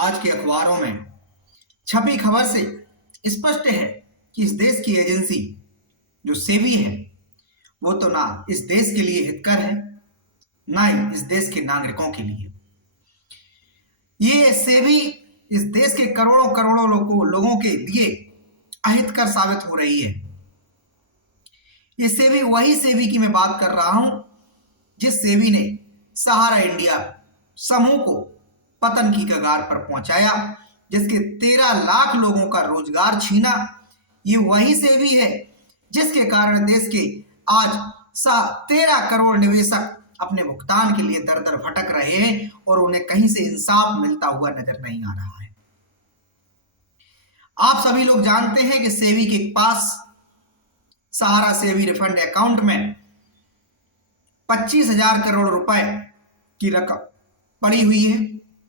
आज के अखबारों में छपी खबर से स्पष्ट है कि इस देश की एजेंसी जो सेबी है वो तो ना इस देश के लिए हितकर है, ना ही इस देश के नागरिकों के लिए। ये सेबी इस देश के करोड़ों करोड़ों लोगों के लिए अहितकर साबित हो रही है। ये सेबी वही सेबी की मैं बात कर रहा हूं जिस सेबी ने सहारा इंडिया समूह को पतन की कगार पर पहुंचाया, जिसके 13 लाख लोगों का रोजगार छीना। ये वही सेबी है जिसके कारण देश के आज 13 करोड़ निवेशक अपने भुगतान के लिए दर दर भटक रहे हैं और उन्हें कहीं से इंसाफ मिलता हुआ नजर नहीं आ रहा है। आप सभी लोग जानते हैं कि सेबी के पास सहारा सेबी रिफंड अकाउंट में 25,000 करोड़ रुपए की रकम पड़ी हुई है,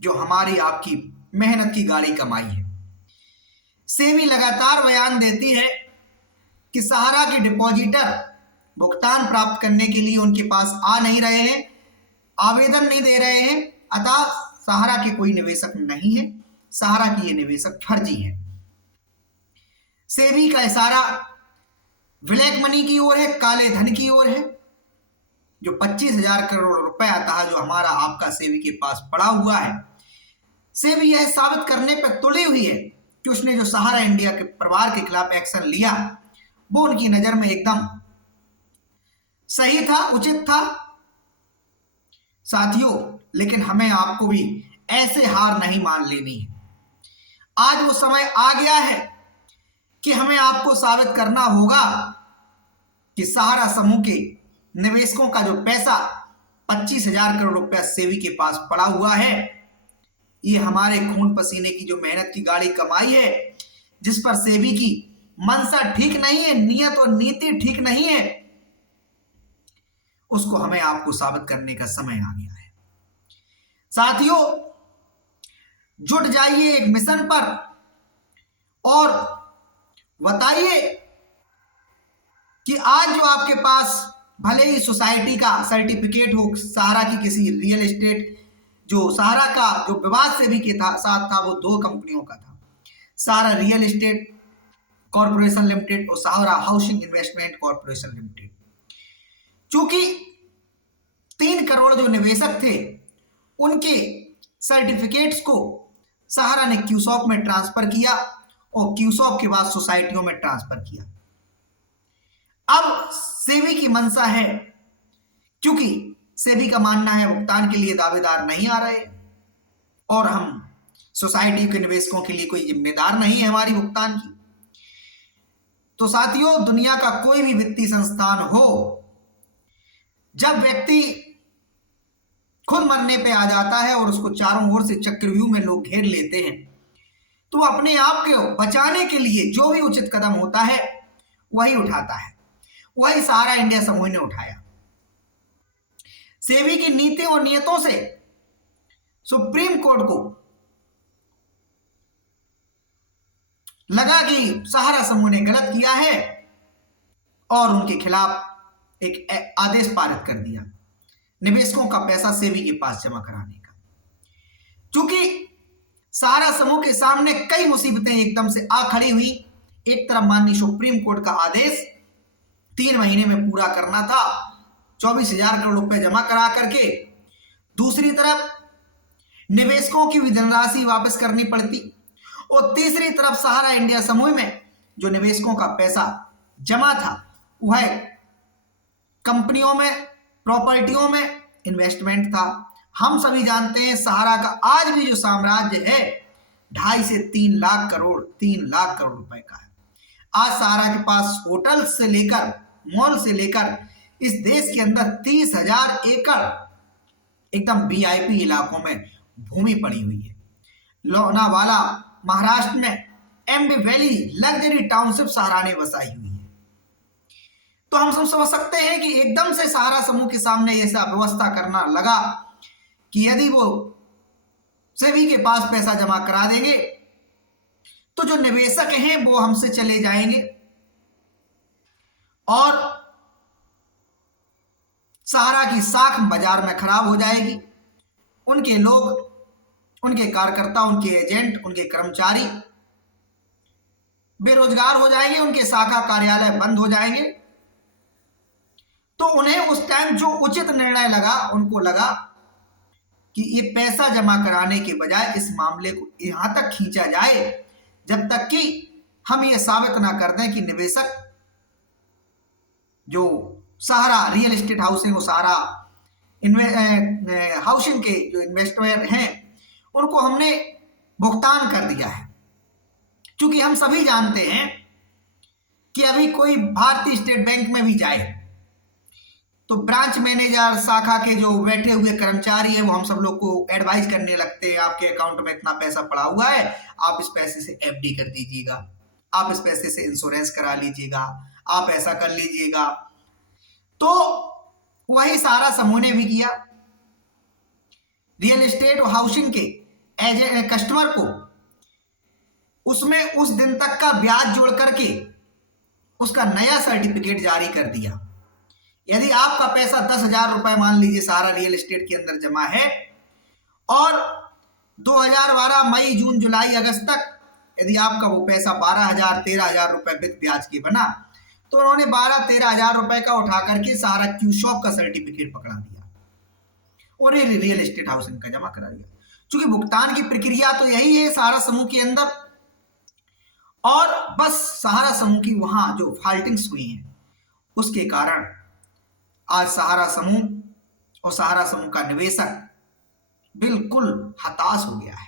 जो हमारी आपकी मेहनत की गाड़ी कमाई है। सेबी लगातार बयान देती है कि सहारा के डिपॉजिटर भुगतान प्राप्त करने के लिए उनके पास आ नहीं रहे हैं, आवेदन नहीं दे रहे हैं, अतः सहारा के कोई निवेशक नहीं है, सहारा की ये निवेशक फर्जी है। सेबी का इशारा ब्लैक मनी की ओर है, काले धन की ओर है। जो 25,000 करोड़ रुपए आता है जो हमारा आपका सेबी के पास पड़ा हुआ है, सेबी यह साबित करने पर तुली हुई है कि उसने जो सहारा इंडिया के परिवार के खिलाफ एक्शन लिया वो उनकी नजर में एकदम सही था, उचित था। साथियों, लेकिन हमें आपको भी ऐसे हार नहीं मान लेनी है। आज वो समय आ गया है कि हमें आपको साबित करना होगा कि सहारा समूह के निवेशकों का जो पैसा 25,000 करोड़ रुपया सेबी के पास पड़ा हुआ है, ये हमारे खून पसीने की जो मेहनत की गाड़ी कमाई है, जिस पर सेबी की मंशा ठीक नहीं है, नियत और नीति ठीक नहीं है, उसको हमें आपको साबित करने का समय आ गया है। साथियों, जुट जाइए एक मिशन पर और बताइए कि आज जो आपके पास भले ही सोसाइटी का सर्टिफिकेट हो, सहारा की किसी रियल एस्टेट, जो सहारा का जो विवाद सेबी के साथ था वो 2 कंपनियों का था, सहारा रियल एस्टेट कॉर्पोरेशन लिमिटेड और सहारा हाउसिंग इन्वेस्टमेंट कॉर्पोरेशन लिमिटेड। चूंकि 3 करोड़ जो निवेशक थे उनके सर्टिफिकेट्स को सहारा ने क्यूसॉप में ट्रांसफर किया और क्यूसॉप के बाद सोसाइटियों में ट्रांसफर किया। अब सेबी की मंशा है, क्योंकि सेबी का मानना है भुगतान के लिए दावेदार नहीं आ रहे और हम सोसाइटी के निवेशकों के लिए कोई जिम्मेदार नहीं है हमारी भुगतान की। तो साथियों, दुनिया का कोई भी वित्तीय संस्थान हो, जब व्यक्ति खुद मरने पे आ जाता है और उसको चारों ओर से चक्रव्यूह में लोग घेर लेते हैं, तो अपने आप को बचाने के लिए जो भी उचित कदम होता है वही उठाता है। वही सहारा इंडिया समूह ने उठाया। सेबी की नीति और नियतों से सुप्रीम कोर्ट को लगा कि सहारा समूह ने गलत किया है और उनके खिलाफ एक आदेश पारित कर दिया निवेशकों का पैसा सेबी के पास जमा कराने का। क्योंकि सहारा समूह के सामने कई मुसीबतें एकदम से आ खड़ी हुई। एक तरफ माननीय सुप्रीम कोर्ट का आदेश 3 महीने में पूरा करना था, 24,000 करोड़ रुपए जमा करा करके, दूसरी तरफ निवेशकों की भी धनराशि वापस करनी पड़ती और तीसरी तरफ सहारा इंडिया समूह में जो निवेशकों का पैसा जमा था वह कंपनियों में, प्रॉपर्टियों में इन्वेस्टमेंट था। हम सभी जानते हैं सहारा का आज भी जो साम्राज्य है 2.5 से 3 लाख करोड़ रुपए का है। आज सहारा के पास होटल से लेकर मॉल से लेकर इस देश के अंदर 30,000 एकड़ एकदम वीआईपी इलाकों में भूमि पड़ी हुई है। लोनावाला महाराष्ट्र में एम्बी वैली लग्जरी टाउनशिप सहारा ने बसाई हुई है। तो हम सब समझ सकते हैं कि एकदम से सहारा समूह के सामने ऐसा व्यवस्था करना लगा कि यदि वो सेबी के पास पैसा जमा करा देंगे तो जो निवेशक हैं वो हमसे चले जाएंगे और सहारा की साख बाजार में खराब हो जाएगी। उनके लोग उनके कार्यकर्ता, उनके एजेंट, उनके कर्मचारी बेरोजगार हो जाएंगे, उनके शाखा कार्यालय बंद हो जाएंगे। तो उन्हें उस टाइम जो उचित निर्णय लगा, उनको लगा कि ये पैसा जमा कराने के बजाय इस मामले को यहां तक खींचा जाए जब तक कि हम ये साबित ना कर दें कि निवेशक जो सहारा रियल एस्टेट हाउसिंग और सहारा हाउसिंग के जो इन्वेस्टर हैं उनको हमने भुगतान कर दिया है। क्योंकि हम सभी जानते हैं कि अभी कोई भारतीय स्टेट बैंक में भी जाए तो ब्रांच मैनेजर, शाखा के जो बैठे हुए कर्मचारी हैं, वो हम सब लोग को एडवाइस करने लगते हैं, आपके अकाउंट में इतना पैसा पड़ा हुआ है, आप इस पैसे से एफडी कर दीजिएगा, आप इस पैसे से इंश्योरेंस करा लीजिएगा, आप ऐसा कर लीजिएगा। तो वही सहारा समूह ने भी किया। रियल एस्टेट और हाउसिंग के कस्टमर को उसमें उस दिन तक का ब्याज जोड़ करके उसका नया सर्टिफिकेट जारी कर दिया। यदि आपका पैसा 10,000 रुपए मान लीजिए सहारा रियल एस्टेट के अंदर जमा है और 2012 मई, जून, जुलाई, अगस्त तक यदि आपका वो पैसा 12,000, 13,000 रुपए विद ब्याज के बना, तो उन्होंने 12-13,000 रुपए का उठा करके सहारा क्यू शॉप का सर्टिफिकेट पकड़ा दिया और रियल एस्टेट हाउसिंग का जमा करा दिया। क्योंकि भुगतान की प्रक्रिया तो यही है सहारा समूह के अंदर, और बस सहारा समूह की वहां जो फॉल्टिंग्स हुई हैं उसके कारण आज सहारा समूह और सहारा समूह का निवेशक बिल्कुल हताश हो गया है।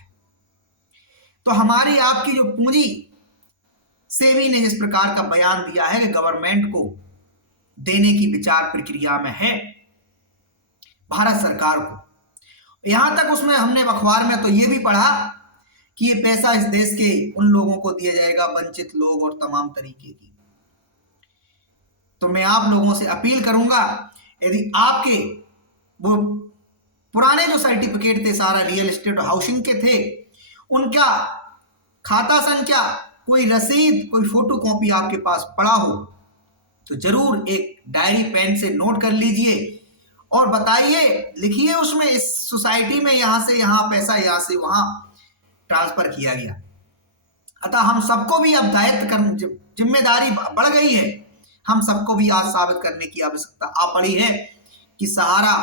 तो हमारी आपकी जो पूंजी, सेबी ने जिस प्रकार का बयान दिया है कि गवर्नमेंट को देने की विचार प्रक्रिया में है भारत सरकार को, यहां तक उसमें हमने अखबार में तो ये भी पढ़ा कि ये पैसा इस देश के उन लोगों को दिया जाएगा, वंचित लोग और तमाम तरीके की। तो मैं आप लोगों से अपील करूंगा, यदि आपके वो पुराने जो सर्टिफिकेट थे सारा रियल एस्टेट और हाउसिंग के थे, उनका खाता संख्या, कोई रसीद, कोई फोटो कॉपी आपके पास पड़ा हो तो जरूर एक डायरी पेन से नोट कर लीजिए और बताइए, लिखिए उसमें इस सोसाइटी में यहां से यहां पैसा, यहां से वहां ट्रांसफर किया गया। अतः हम सबको भी अब दायित्व कर, जिम्मेदारी बढ़ गई है, हम सबको भी आज साबित करने की आवश्यकता आ पड़ी है कि सहारा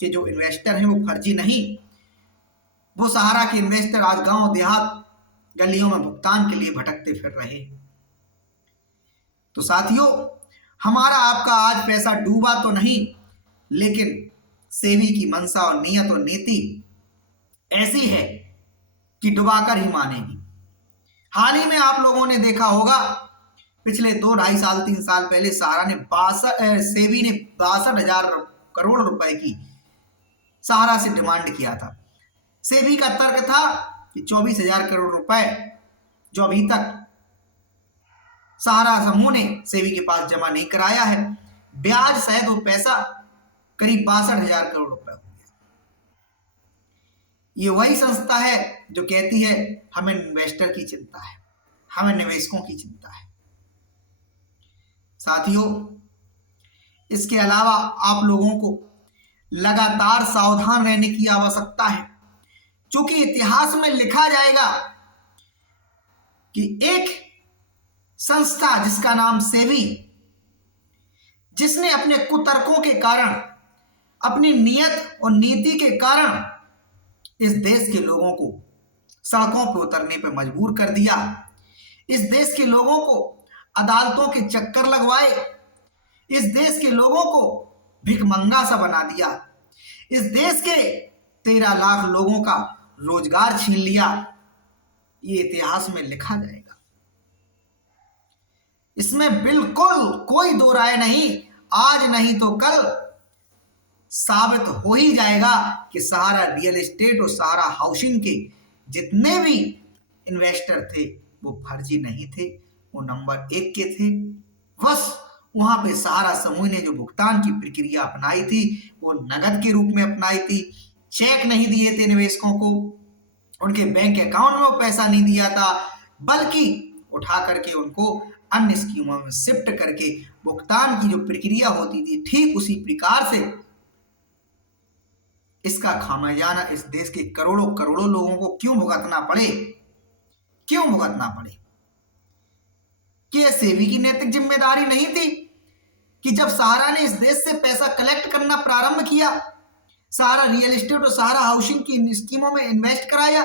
के जो इन्वेस्टर हैं वो फर्जी नहीं, वो सहारा के इन्वेस्टर आज गांव देहात गलियों में भुगतान के लिए भटकते फिर रहे। तो साथियों, हमारा आपका आज पैसा डूबा तो नहीं, लेकिन सेबी की मंशा और नियत और नीति ऐसी है कि डुबाकर ही मानेगी। हाल ही में आप लोगों ने देखा होगा, पिछले 2-2.5 साल 3 साल पहले सहारा ने सेबी ने 62,000 करोड़ रुपए की सहारा से डिमांड किया था। सेबी का तर्क था कि 24,000 करोड़ रुपए जो अभी तक सहारा समूह ने सेबी के पास जमा नहीं कराया है, ब्याज सहित वो पैसा करीब 62,000 करोड़ रुपए हो गया। ये वही संस्था है जो कहती है हमें इन्वेस्टर की चिंता है, हमें निवेशकों की चिंता है। साथियों, इसके अलावा आप लोगों को लगातार सावधान रहने की आवश्यकता है, क्योंकि इतिहास में लिखा जाएगा कि एक संस्था जिसका नाम सेबी, जिसने अपने कुतर्कों के कारण, अपनी नियत और नीति के कारण इस देश के लोगों को सड़कों पर उतरने पर मजबूर कर दिया, इस देश के लोगों को अदालतों के चक्कर लगवाए, इस देश के लोगों को भिखमंगा सा बना दिया, इस देश के 13 लाख लोगों का रोजगार छीन लिया। ये इतिहास में लिखा जाएगा, इसमें बिल्कुल कोई दो राय नहीं। आज नहीं तो कल साबित हो ही जाएगा कि सहारा रियल एस्टेट और सहारा हाउसिंग के जितने भी इन्वेस्टर थे वो फर्जी नहीं थे, वो नंबर 1 के थे। बस वहां पे सहारा समूह ने जो भुगतान की प्रक्रिया अपनाई थी वो नगद के रूप में अपनाई थी, चेक नहीं दिए थे निवेशकों को, उनके बैंक अकाउंट में वो पैसा नहीं दिया था, बल्कि उठा करके उनको अन्य स्कीमों में शिफ्ट करके भुगतान की जो प्रक्रिया होती थी ठीक उसी प्रकार से इसका खामियाजा इस देश के करोड़ों करोड़ों लोगों को क्यों भुगतना पड़े? क्यों भुगतना पड़े? कि यह सेबी की नैतिक जिम्मेदारी नहीं थी कि जब सहारा ने इस देश से पैसा कलेक्ट करना प्रारंभ किया, सहारा रियल एस्टेट और सहारा हाउसिंग की स्कीमों में इन्वेस्ट कराया,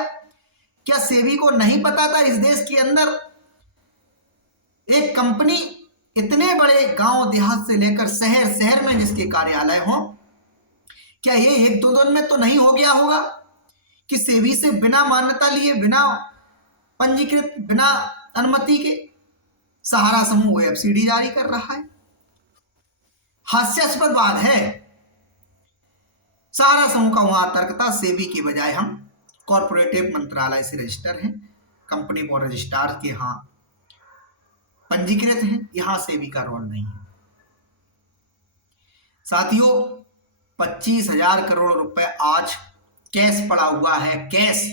क्या सेबी को नहीं पता था इस देश के अंदर एक कंपनी इतने बड़े गांव देहात से लेकर शहर शहर में जिसके कार्यालय हों, क्या ये एक दो दिन में तो नहीं हो गया होगा कि सेबी से बिना मान्यता लिए, बिना पंजीकृत, बिना अनुमति के सहारा समूह वेबसीडी जारी कर रहा है? हास्यास्पद बात है। सहारा समूह का वहां तर्क था, सेबी की बजाय हम कॉर्पोरेटिव मंत्रालय से रजिस्टर हैं, कंपनी और रजिस्ट्रार के यहां पंजीकृत हैं, यहां सेबी का रोल नहीं है। साथियों, 25,000 करोड़ रुपए आज कैश पड़ा हुआ है, कैश।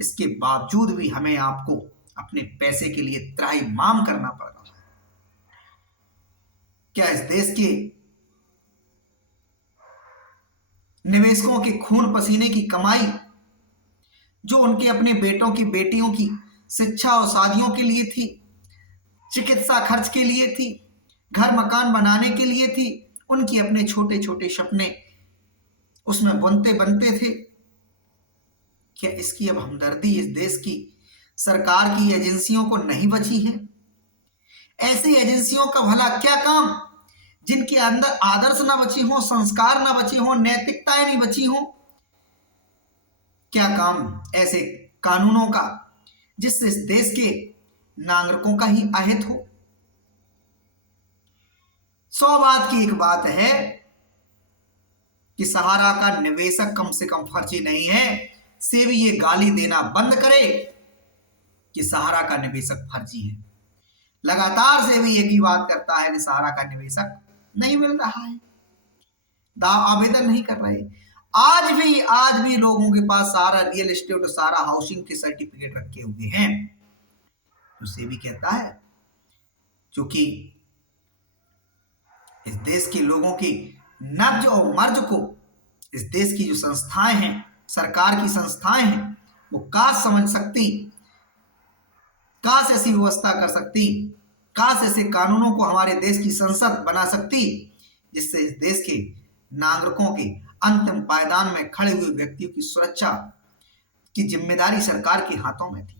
इसके बावजूद भी हमें आपको अपने पैसे के लिए त्राहिमाम करना पड़ रहा है। क्या इस देश के निवेशकों के खून पसीने की कमाई, जो उनके अपने बेटों की बेटियों की शिक्षा और शादियों के लिए थी, चिकित्सा खर्च के लिए थी, घर मकान बनाने के लिए थी, उनकी अपने छोटे छोटे सपने उसमें बनते बनते थे, क्या इसकी अब हमदर्दी इस देश की सरकार की एजेंसियों को नहीं बची है? ऐसी एजेंसियों का भला क्या काम जिनके अंदर आदर्श ना बचे हों, संस्कार ना बचे हों, नैतिकताएं नहीं बची हों? क्या काम ऐसे कानूनों का जिससे इस देश के नागरिकों का ही अहित हो? 100 बात की एक बात है कि सहारा का निवेशक कम से कम फर्जी नहीं है। सेबी ये गाली देना बंद करे कि सहारा का निवेशक फर्जी है। लगातार सेबी एक ही बात करता है कि सहारा का निवेशक नहीं मिल रहा है, दाव आवेदन नहीं कर रहे। आज भी लोगों के पास सहारा रियल एस्टेट और सहारा हाउसिंग के सर्टिफिकेट रखे हुए हैं। तो सेबी कहता है क्योंकि इस देश के लोगों की नब्ज और मर्ज को इस देश की जो संस्थाएं हैं, सरकार की संस्थाएं हैं, वो काश समझ सकती, काश ऐसी व्यवस्था कर सकती, काश ऐसे कानूनों को हमारे देश की संसद बना सकती जिससे इस देश के नागरिकों के अंतिम पायदान में खड़े हुए व्यक्तियों की सुरक्षा की जिम्मेदारी सरकार के हाथों में थी।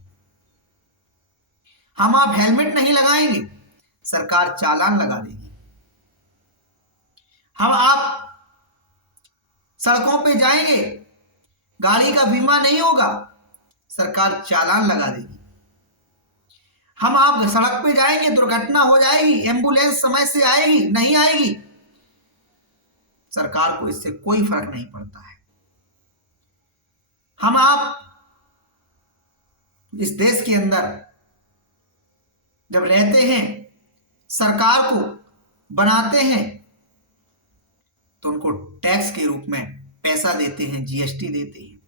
हम आप हेलमेट नहीं लगाएंगे, सरकार चालान लगा देगी। हम आप सड़कों पे जाएंगे, गाड़ी का बीमा नहीं होगा, सरकार चालान लगा देगी। हम आप सड़क पे जाएंगे, दुर्घटना हो जाएगी, एम्बुलेंस समय से आएगी नहीं आएगी, सरकार को इससे कोई फर्क नहीं पड़ता है। हम आप इस देश के अंदर जब रहते हैं, सरकार को बनाते हैं, तो उनको टैक्स के रूप में पैसा देते हैं, जीएसटी देते हैं।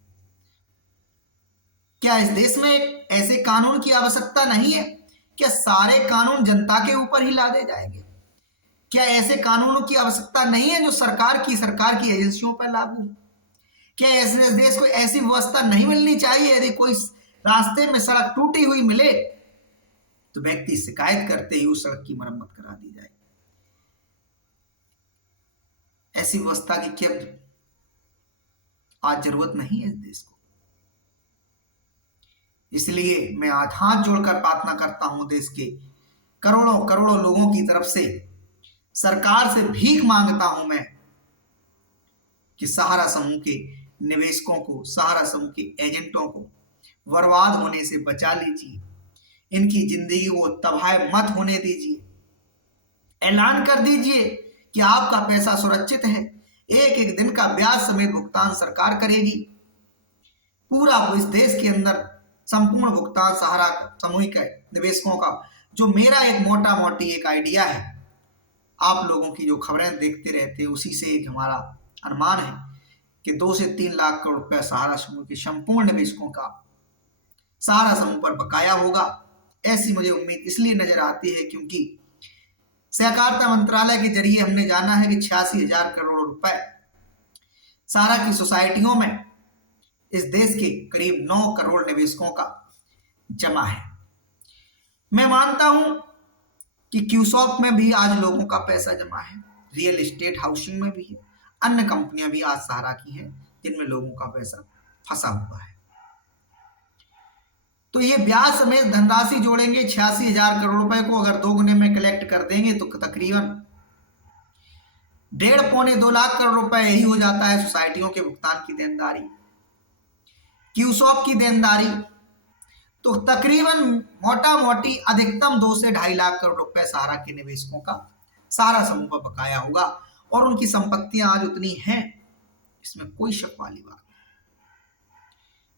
क्या इस देश में एक ऐसे कानून की आवश्यकता नहीं है? क्या सारे कानून जनता के ऊपर ही लादे जाएंगे? क्या ऐसे कानूनों की आवश्यकता नहीं है जो सरकार की एजेंसियों पर लागू? क्या ऐसे देश को ऐसी व्यवस्था नहीं मिलनी चाहिए? यदि कोई रास्ते में सड़क टूटी हुई मिले तो व्यक्ति शिकायत करते ही उस सड़क की मरम्मत करा दी जाए। ऐसी व्यवस्था की क्या आज जरूरत नहीं है इस देश को? इसलिए मैं आज हाथ जोड़कर प्रार्थना करता हूं, देश के करोड़ों करोड़ों लोगों की तरफ से सरकार से भीख मांगता हूं मैं कि सहारा समूह के निवेशकों को, सहारा समूह के एजेंटों को बर्बाद होने से बचा लीजिए, इनकी जिंदगी को तबाह मत होने दीजिए। ऐलान कर दीजिए कि आपका पैसा सुरक्षित है, एक एक दिन का ब्याज समेत भुगतान सरकार करेगी। पूरा इस देश के अंदर संपूर्ण भुगतान सहारा सामूहिक निवेशकों का, जो मेरा एक मोटा मोटी एक आइडिया है, आप लोगों की जो खबरें देखते रहते हैं उसी से एक हमारा अनुमान है कि 2 से 3 लाख करोड़ रुपया सहारा समूह के संपूर्ण निवेशकों का सहारा समूह पर बकाया होगा। ऐसी मुझे उम्मीद इसलिए नजर आती है क्योंकि सहकारिता मंत्रालय के जरिए हमने जाना है कि 86,000 करोड़ रुपए सहारा की सोसाइटियों में इस देश के करीब 9 करोड़ निवेशकों का जमा है। मैं मानता हूं कि क्यूसॉप में भी आज लोगों का पैसा जमा है, रियल एस्टेट हाउसिंग में भी है, अन्य कंपनियां भी आज सहारा की हैं जिनमें लोगों का पैसा फंसा हुआ है। तो ये ब्याज समेत धनराशि जोड़ेंगे 86,000 करोड़ रुपए को अगर 2 गुने में कलेक्ट कर देंगे तो तकरीबन 1.5 पौने 2 लाख करोड़ रुपए यही हो जाता है सोसाइटियों के भुगतान की देनदारी, क्यूसॉप की देनदारी। तो तकरीबन मोटा मोटी अधिकतम 2 से 2.5 लाख करोड़ रुपए सहारा के निवेशकों का सहारा समूह पर बकाया होगा और उनकी संपत्तियां आज उतनी हैं, इसमें कोई शक वाली बात नहीं।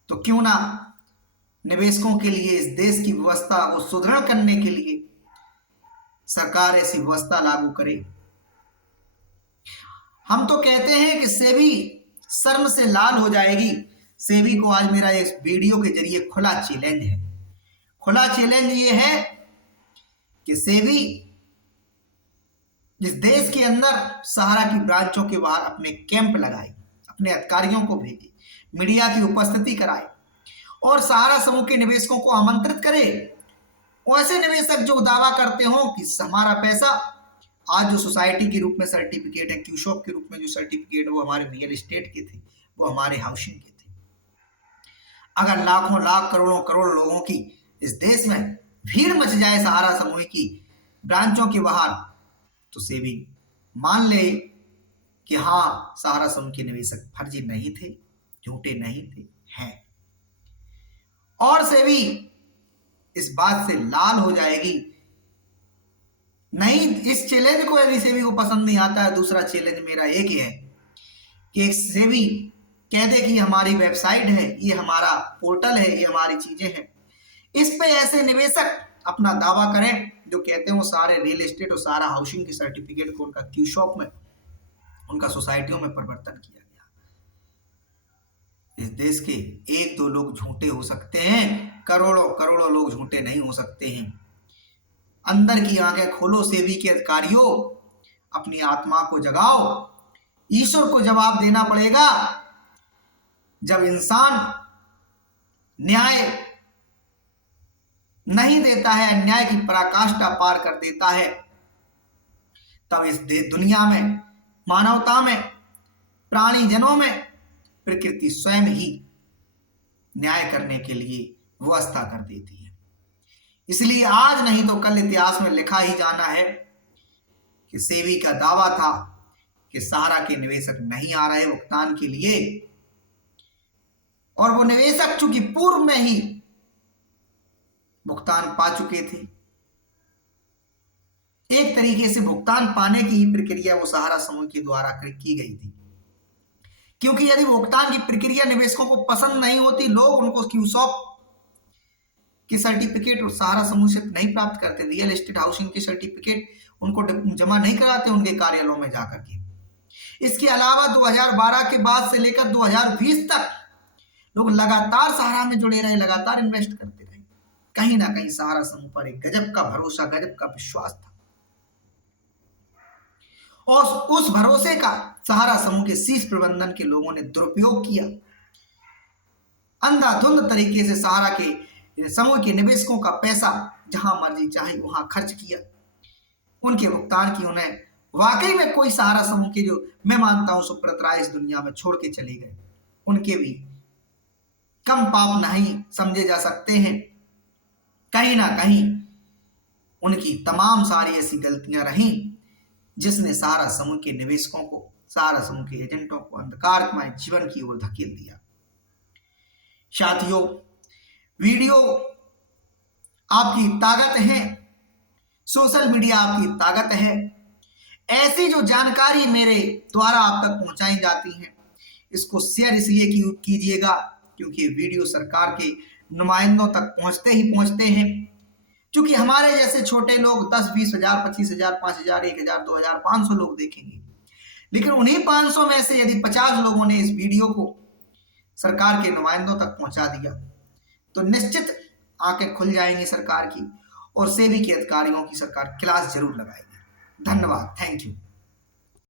तो क्यों ना निवेशकों के लिए इस देश की व्यवस्था को सुदृढ़ करने के लिए सरकार ऐसी व्यवस्था लागू करे। हम तो कहते हैं कि सेबी शर्म से लाल हो जाएगी। सेबी को आज मेरा इस वीडियो के जरिए खुला चैलेंज है। खुला चैलेंज ये है कि सेबी इस देश के अंदर सहारा की ब्रांचों के बाहर अपने कैंप लगाए, अपने अधिकारियों को भेजे, मीडिया की उपस्थिति कराए और सहारा समूह के निवेशकों को आमंत्रित करे। ऐसे निवेशक जो दावा करते हो कि हमारा पैसा आज जो सोसाइटी के रूप में सर्टिफिकेट है, क्यूसॉप के रूप में जो सर्टिफिकेट है वो हमारे रियल एस्टेट के थे, वो हमारे हाउसिंग के थे। अगर लाखों लाख करोड़ों करोड़ लोगों की इस देश में भीड़ मच जाए सहारा समूह की ब्रांचों के बाहर, तो सेबी मान ले कि हाँ, सहारा समूह के निवेशक फर्जी नहीं थे, झूठे नहीं थे, हैं। और सेबी इस बात से लाल हो जाएगी। नहीं, इस चैलेंज को यदि सेबी को पसंद नहीं आता है, दूसरा चैलेंज मेरा एक ही है कि एक सेबी कह दे कि हमारी वेबसाइट है, ये हमारा पोर्टल है, ये हमारी चीजें हैं, इस पे ऐसे निवेशक अपना दावा करें जो कहते हैं वो सारे रियल एस्टेट और सारा हाउसिंग के सर्टिफिकेट को उनका क्यूसॉप में, उनका सोसाइटियों में परिवर्तन किया गया। इस देश के 1-2 लोग झूठे हो सकते हैं, करोड़ों करोड़ों लोग झूठे नहीं हो सकते हैं। अंदर की आंखें खोलो सेबी के अधिकारियों, अपनी आत्मा को जगाओ। ईश्वर को जवाब देना पड़ेगा जब इंसान न्याय नहीं देता है, अन्याय की पराकाष्ठा पार कर देता है, तब इस दुनिया में, मानवता में, प्राणी जनों में प्रकृति स्वयं ही न्याय करने के लिए व्यवस्था कर देती है। इसलिए आज नहीं तो कल इतिहास में लिखा ही जाना है कि सेबी का दावा था कि सहारा के निवेशक नहीं आ रहे भुगतान के लिए, और वो निवेशक चूंकि पूर्व में ही भुगतान पा चुके थे। एक तरीके से भुगतान पाने की ही प्रक्रिया वो सहारा समूह के द्वारा की गई थी, क्योंकि यदि भुगतान की प्रक्रिया निवेशकों को पसंद नहीं होती, लोग उनको क्यूसॉप के सर्टिफिकेट और सहारा समूह से नहीं प्राप्त करते, रियल एस्टेट हाउसिंग के सर्टिफिकेट उनको जमा नहीं कराते उनके कार्यालयों में जाकर के। इसके अलावा 2012 के बाद से लेकर 2020 तक लोग लगातार सहारा में जुड़े रहे, लगातार इन्वेस्ट करते रहे। कहीं ना कहीं सहारा समूह पर एक गजब का भरोसा, गजब का विश्वास था, और उस भरोसे का सहारा समूह के शीर्ष प्रबंधन के लोगों ने दुरुपयोग किया। अंधाधुंध तरीके से सहारा के समूह के निवेशकों का पैसा जहां मर्जी चाहे वहां खर्च किया। उनके भुगतान की उन्हें वाकई में कोई सहारा समूह के, जो मैं मानता हूं सुब्रत राय इस दुनिया में छोड़ के चले गए, उनके भी कम पाप नहीं समझे जा सकते हैं। कहीं ना कहीं उनकी तमाम सारी ऐसी गलतियां रहीं जिसने सहारा समूह के निवेशकों को, सहारा समूह के एजेंटों को अंधकारमय जीवन की ओर धकेल दिया। साथियों, वीडियो आपकी ताकत है, सोशल मीडिया आपकी ताकत है। ऐसी जो जानकारी मेरे द्वारा आप तक पहुंचाई जाती है, इसको शेयर इसलिए कीजिएगा क्योंकि वीडियो सरकार के नुमाइंदों तक पहुंचते ही पहुंचते हैं। क्योंकि हमारे जैसे छोटे लोग 10, 20 हजार, 25 हजार, 5 हजार, 1 हजार, 2 हजार, 500 लोग देखेंगे, लेकिन उन्हीं 500 में से यदि 50 लोगों ने इस वीडियो को सरकार के नुमाइंदों तक पहुंचा दिया तो निश्चित आंखें खुल जाएंगी सरकार की, और सेबी के अधिकारियों की सरकार क्लास जरूर लगाएगी। धन्यवाद, थैंक यू।